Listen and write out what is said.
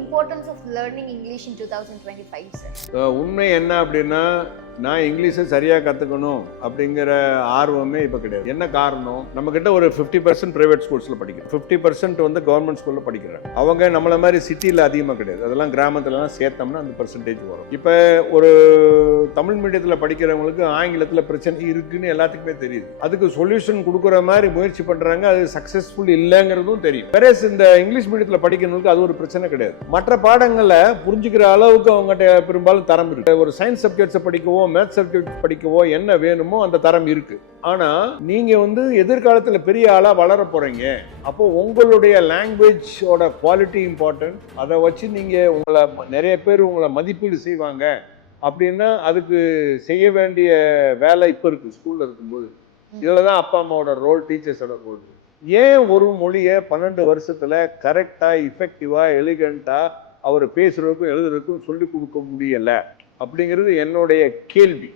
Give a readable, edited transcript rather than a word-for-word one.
importance of learning English in 2025, sir? உண்மை என்ன அப்படின்னா நான் இங்கிலீஷை சரியாக கற்றுக்கணும் அப்படிங்கிற ஆர்வமே இப்போ கிடையாது. என்ன காரணம்? நம்மக்கிட்ட ஒரு 50% ப்ரைவேட் ஸ்கூல்ஸில் படிக்கிறோம், 50% வந்து கவர்மெண்ட் ஸ்கூலில் படிக்கிறாங்க. அவங்க நம்மளை மாதிரி சிட்டியில் அதிகமாக கிடையாது, அதெல்லாம் கிராமத்துலலாம் சேர்த்தோம்னா அந்த பர்சன்டேஜ் வரும். இப்போ ஒரு தமிழ் மீடியத்தில் படிக்கிறவங்களுக்கு ஆங்கிலத்தில் பிரச்சனை இருக்குன்னு எல்லாத்துக்குமே தெரியுது. அதுக்கு சொல்யூஷன் கொடுக்குற மாதிரி முயற்சி பண்ணுறாங்க, அது சக்ஸஸ்ஃபுல் இல்லைங்கிறதும் தெரியும். வேற இந்த இங்கிலீஷ் மீடியத்தில் படிக்கிறவங்களுக்கு அது ஒரு பிரச்சனை கிடையாது. மற்ற பாடங்களை புரிஞ்சுக்கிற அளவுக்கு அவங்ககிட்ட பெரும்பாலும் தரம் இருக்கு. ஒரு சயின்ஸ் சப்ஜெக்ட்ஸை படிக்கவோ மேத்ஸ் சப்ஜெக்ட் படிக்கவோ என்ன வேணுமோ அந்த தரம் இருக்கு. ஆனா நீங்க வந்து எதிர்காலத்துல பெரிய ஆளா வளர போறீங்க, அப்போ உங்களுடைய லாங்குவேஜோட குவாலிட்டி இம்பார்ட்டன்ட். அதை வச்சு நீங்க உங்களை நிறைய பேர் உங்களை மதிப்பீடு செய்வாங்க அப்படின்னா அதுக்கு செய்ய வேண்டிய வேலை இப்ப இருக்கு ஸ்கூல்ல இருக்கும்போது. இதுலதான் அப்பா அம்மாவோட ரோல், டீச்சர்ஸோட ரோல். ஏன் ஒரு மொழியை 12 வருஷத்துல கரெக்டா இஃபெக்டிவா எலிகண்டா அவர் பேசுறதுக்கும் எழுதுறதுக்கும் சொல்லி கொடுக்க முடியல அப்படிங்கிறது என்னுடைய கேள்வி.